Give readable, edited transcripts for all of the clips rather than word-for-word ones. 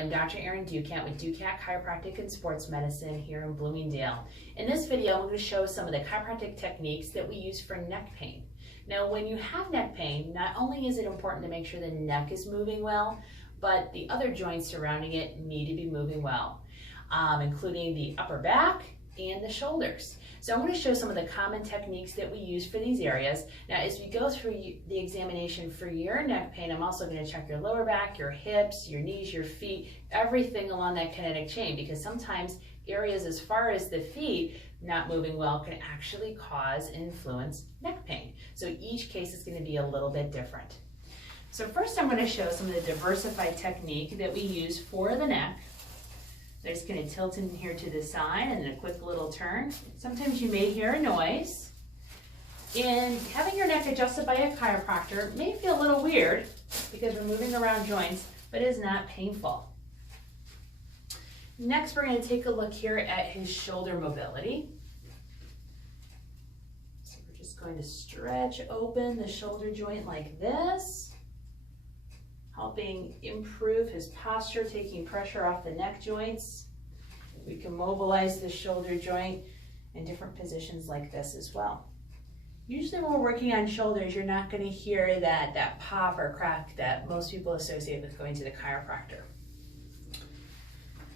I'm Dr. Erin Ducat with Ducat Chiropractic and Sports Medicine here in Bloomingdale. In this video, I'm going to show some of the chiropractic techniques that we use for neck pain. Now, when you have neck pain, not only is it important to make sure the neck is moving well, but the other joints surrounding it need to be moving well, including the upper back and the shoulders. So I'm going to show some of the common techniques that we use for these areas. Now, as we go through the examination for your neck pain, I'm also going to check your lower back, your hips, your knees, your feet, everything along that kinetic chain, because sometimes areas as far as the feet not moving well can actually cause and influence neck pain. So each case is going to be a little bit different. So first I'm going to show some of the diversified technique that we use for the neck. So I'm just going to tilt in here to the side and then a quick little turn. Sometimes you may hear a noise. And having your neck adjusted by a chiropractor may feel a little weird because we're moving around joints, but it is not painful. Next, we're going to take a look here at his shoulder mobility. So we're just going to stretch open the shoulder joint like this, helping improve his posture, taking pressure off the neck joints. We can mobilize the shoulder joint in different positions like this as well. Usually when we're working on shoulders, you're not going to hear that pop or crack that most people associate with going to the chiropractor.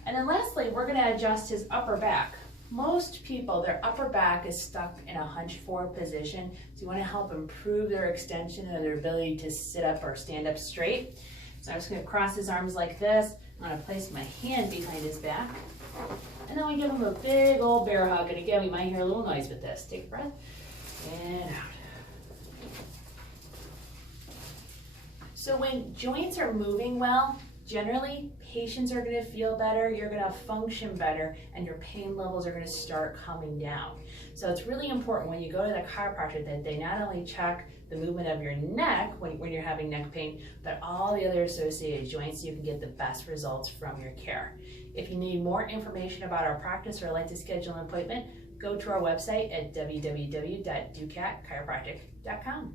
And then lastly, we're going to adjust his upper back. Most people, their upper back is stuck in a hunched forward position, so you want to help improve their extension and their ability to sit up or stand up straight. So I'm just going to cross his arms like this. I'm going to place my hand behind his back, and then we give him a big old bear hug. And again, we might hear a little noise with this. Take a breath and out. So when joints are moving well, generally, patients are going to feel better, you're going to function better, and your pain levels are going to start coming down. So it's really important when you go to the chiropractor that they not only check the movement of your neck when you're having neck pain, but all the other associated joints so you can get the best results from your care. If you need more information about our practice or like to schedule an appointment, go to our website at www.ducatchiropractic.com.